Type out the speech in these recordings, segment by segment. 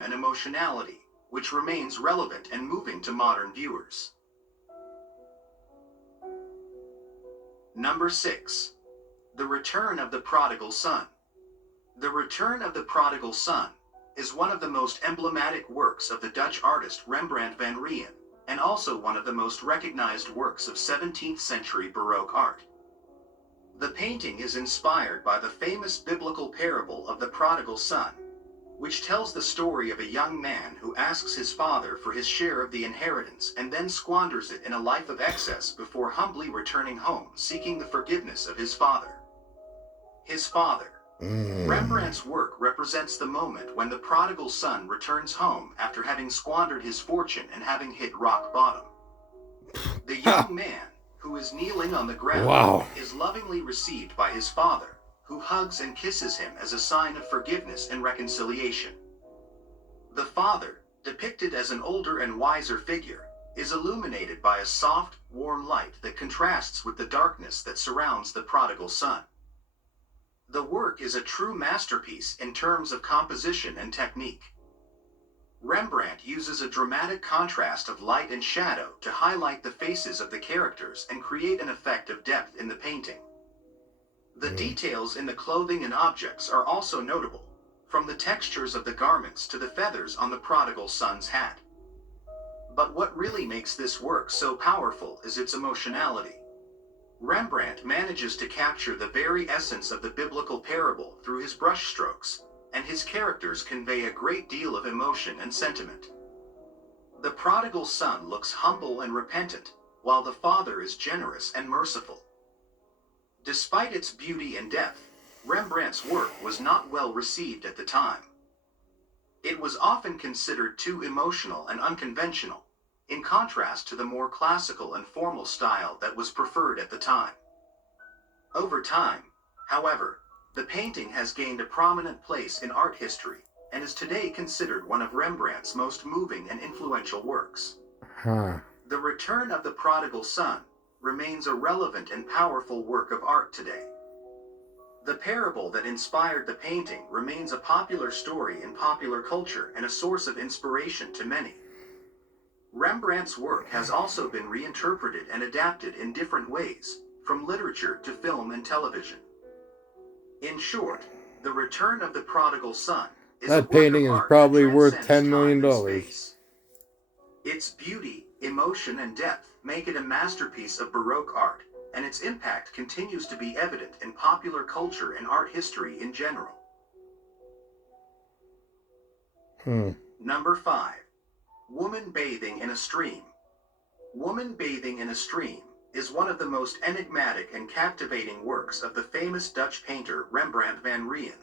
and emotionality, which remains relevant and moving to modern viewers. Number 6. The Return of the Prodigal Son. The Return of the Prodigal Son is one of the most emblematic works of the Dutch artist Rembrandt van Rijn, and also one of the most recognized works of 17th century Baroque art. The painting is inspired by the famous biblical parable of the prodigal son, which tells the story of a young man who asks his father for his share of the inheritance and then squanders it in a life of excess before humbly returning home seeking the forgiveness of his father. His father. Rembrandt's work represents the moment when the prodigal son returns home after having squandered his fortune and having hit rock bottom. The young man, who is kneeling on the ground, is lovingly received by his father, who hugs and kisses him as a sign of forgiveness and reconciliation. The father, depicted as an older and wiser figure, is illuminated by a soft, warm light that contrasts with the darkness that surrounds the prodigal son. The work is a true masterpiece in terms of composition and technique. Rembrandt uses a dramatic contrast of light and shadow to highlight the faces of the characters and create an effect of depth in the painting. The details in the clothing and objects are also notable, from the textures of the garments to the feathers on the prodigal son's hat. But what really makes this work so powerful is its emotionality. Rembrandt manages to capture the very essence of the biblical parable through his brushstrokes, and his characters convey a great deal of emotion and sentiment. The prodigal son looks humble and repentant, while the father is generous and merciful. Despite its beauty and depth, Rembrandt's work was not well received at the time. It was often considered too emotional and unconventional, in contrast to the more classical and formal style that was preferred at the time. Over time, however, the painting has gained a prominent place in art history, and is today considered one of Rembrandt's most moving and influential works. The Return of the Prodigal Son remains a relevant and powerful work of art today. The parable that inspired the painting remains a popular story in popular culture and a source of inspiration to many. Rembrandt's work has also been reinterpreted and adapted in different ways, from literature to film and television. In short, The Return of the Prodigal Son is a work painting of is art probably that worth transcends $10 million. time and space. Its beauty, emotion, and depth make it a masterpiece of Baroque art, and its impact continues to be evident in popular culture and art history in general. Number 5. Woman Bathing in a Stream. Woman Bathing in a Stream is one of the most enigmatic and captivating works of the famous Dutch painter Rembrandt van Rijn.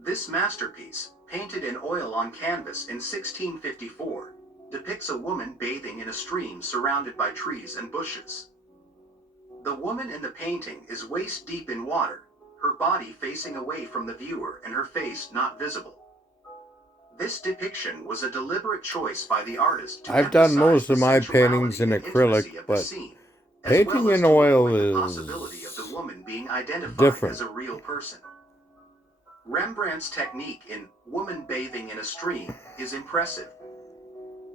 This masterpiece, painted in oil on canvas in 1654, depicts a woman bathing in a stream surrounded by trees and bushes. The woman in the painting is waist deep in water, her body facing away from the viewer and her face not visible. This depiction was a deliberate choice by the artist to I've done most emphasize of the my paintings sensuality in and acrylic, intimacy of the but scene, as painting well as in to oil avoid the is possibility of the woman being identified different. as a real person. Rembrandt's technique in Woman Bathing in a Stream is impressive.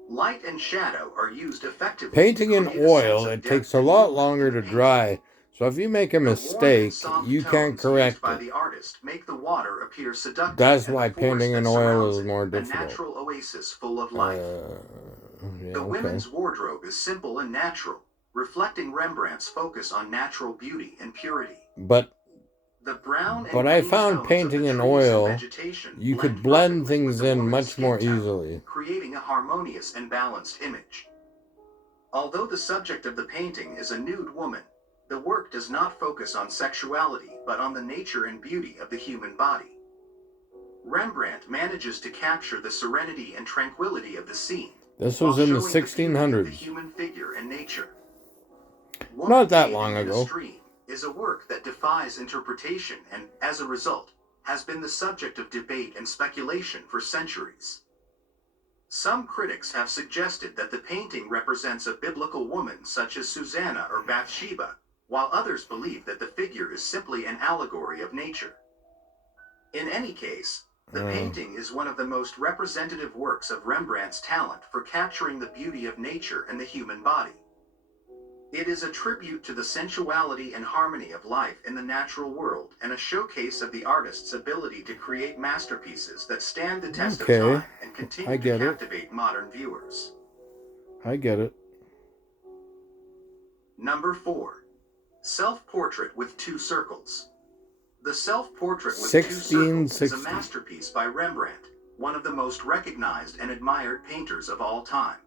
Light and shadow are used effectively. Painting in oil, it takes a lot longer to dry, so if you make a mistake, you can't correct by it. the artist make the water appear seductive. That's and why the forest painting in that oil surrounds is more it, difficult. A natural oasis full of life. The women's wardrobe is simple and natural, reflecting Rembrandt's focus on natural beauty and purity. But The brown and I green found tones painting of the in trees oil, and vegetation you could blend blend perfectly with things the in woman's much more skin tone, easily. creating a harmonious and balanced image. Although the subject of the painting is a nude woman, the work does not focus on sexuality but on the nature and beauty of the human body. Rembrandt manages to capture the serenity and tranquility of the scene. This was in the 1600s. The human figure and nature. Not that long ago. A Stream is a work that defies interpretation and, as a result, has been the subject of debate and speculation for centuries. Some critics have suggested that the painting represents a biblical woman such as Susanna or Bathsheba, while others believe that the figure is simply an allegory of nature. In any case, The painting is one of the most representative works of Rembrandt's talent for capturing the beauty of nature and the human body. It is a tribute to the sensuality and harmony of life in the natural world and a showcase of the artist's ability to create masterpieces that stand the test of time and continue to captivate modern viewers. I get it. Number 4. Self-Portrait with Two Circles. The Self-Portrait with Two Circles is a masterpiece by Rembrandt, one of the most recognized and admired painters of all time.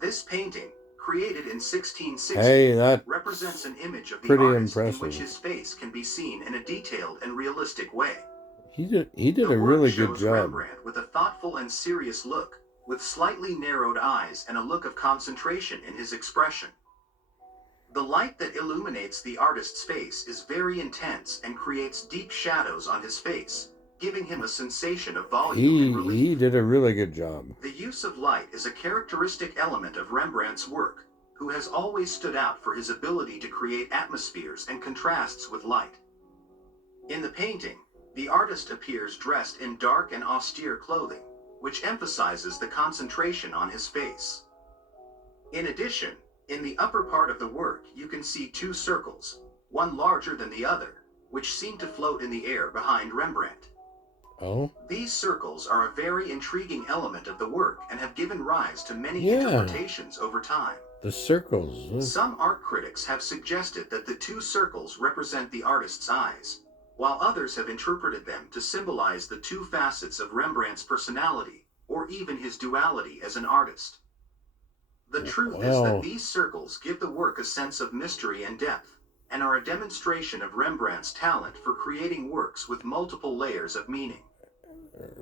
This painting, created in 1660, represents an image of the artist in which his face can be seen in a detailed and realistic way. He did a really good job. Rembrandt with a thoughtful and serious look, with slightly narrowed eyes and a look of concentration in his expression. The light that illuminates the artist's face is very intense and creates deep shadows on his face, giving him a sensation of volume and relief. He did a really good job. The use of light is a characteristic element of Rembrandt's work, who has always stood out for his ability to create atmospheres and contrasts with light. In the painting, the artist appears dressed in dark and austere clothing, which emphasizes the concentration on his face. In addition, in the upper part of the work you can see two circles, one larger than the other, which seem to float in the air behind Rembrandt. Oh? These circles are a very intriguing element of the work and have given rise to many interpretations over time. The circles. Some art critics have suggested that the two circles represent the artist's eyes, while others have interpreted them to symbolize the two facets of Rembrandt's personality, or even his duality as an artist. The truth is that these circles give the work a sense of mystery and depth, and are a demonstration of Rembrandt's talent for creating works with multiple layers of meaning.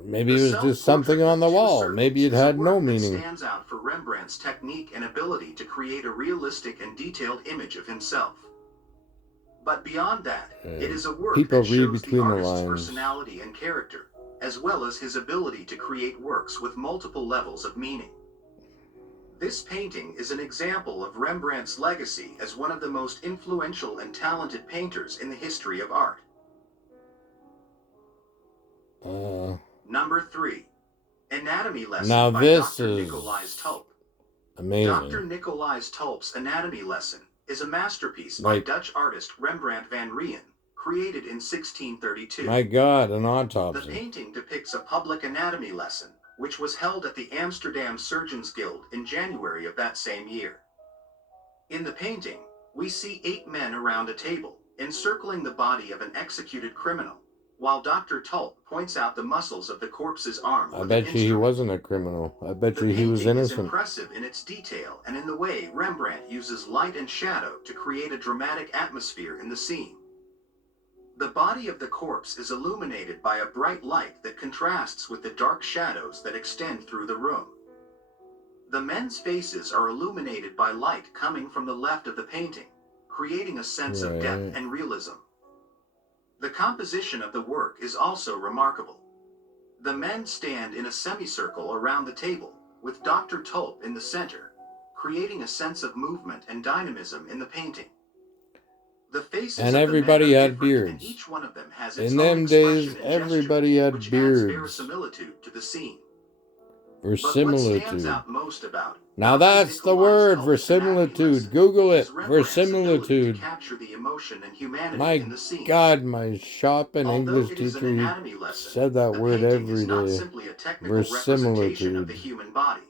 Maybe it was just something on the wall. Maybe it had no meaning. It stands out for Rembrandt's technique and ability to create a realistic and detailed image of himself. But beyond that, it is a work that shows the artist's personality and character, as well as his ability to create works with multiple levels of meaning. This painting is an example of Rembrandt's legacy as one of the most influential and talented painters in the history of art. Number 3. Anatomy Lesson by Dr. Nicolaes Tulp. Amazing. Dr. Nicolaes Tulp's Anatomy Lesson is a masterpiece by Dutch artist Rembrandt van Rijn, created in 1632. My God, an autopsy. The painting depicts a public anatomy lesson, which was held at the Amsterdam Surgeons Guild in January of that same year. In the painting, we see 8 men around a table, encircling the body of an executed criminal, while Dr. Tulp points out the muscles of the corpse's arm. I bet you he wasn't a criminal. I bet you he was innocent. The painting is impressive in its detail and in the way Rembrandt uses light and shadow to create a dramatic atmosphere in the scene. The body of the corpse is illuminated by a bright light that contrasts with the dark shadows that extend through the room. The men's faces are illuminated by light coming from the left of the painting, creating a sense of depth and realism. The composition of the work is also remarkable. The men stand in a semicircle around the table, with Dr. Tulp in the center, creating a sense of movement and dynamism in the painting. The faces and everybody had beards. And each one of them has its in them days, everybody had which beards. Adds verisimilitude to the scene. Verisimilitude. But what stands out most about now that's the word, verisimilitude. Google it. Verisimilitude. To capture the emotion and humanity my in the scene. God, my shop and English teacher said that word every day. Simply a technical representation of the human body.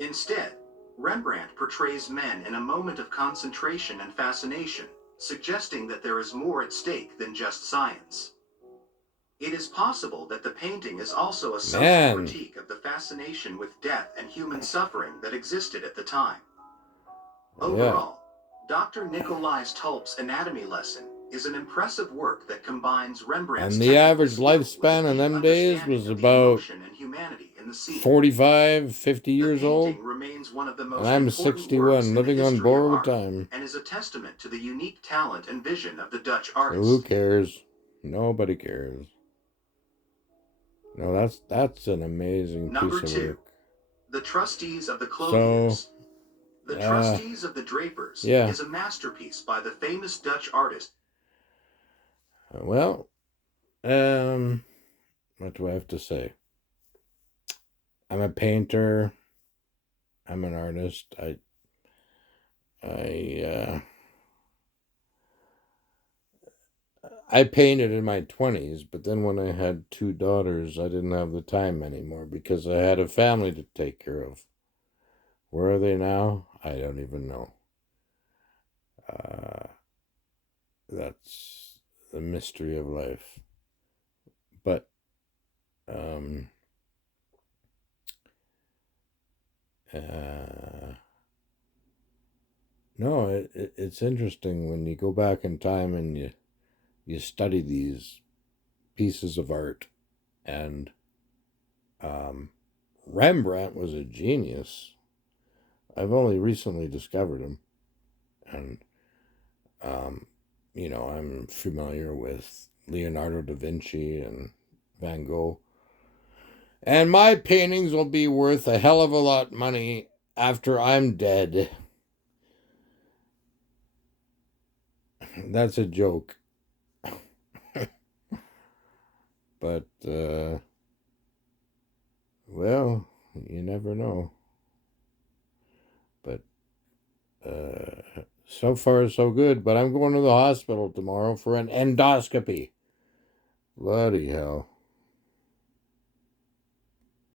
Instead, Rembrandt portrays men in a moment of concentration and fascination, suggesting that there is more at stake than just science. It is possible that the painting is also a social critique of the fascination with death and human suffering that existed at the time. Overall, Dr. Nicolaes Tulp's Anatomy Lesson is an impressive work that combines Rembrandt's and the average lifespan in them days was about 45, 50 years old. And I'm 61, living on borrowed time. And is a testament to the unique talent and vision of the Dutch artist. Who cares? Nobody cares. No, that's an amazing piece of work. Number 2. The Trustees of the Clothiers. The Trustees of the Drapers is a masterpiece by the famous Dutch artist. Well, What do I have to say? I'm a painter. I'm an artist. I painted in my 20s, but then when I had 2 daughters, I didn't have the time anymore because I had a family to take care of. Where are they now? I don't even know. That's the mystery of life. But um, no, it's interesting when you go back in time and you study these pieces of art. And Rembrandt was a genius. I've only recently discovered him. And, I'm familiar with Leonardo da Vinci and Van Gogh. And my paintings will be worth a hell of a lot of money after I'm dead. That's a joke. But, well, you never know. But so far, so good. But I'm going to the hospital tomorrow for an endoscopy. Bloody hell.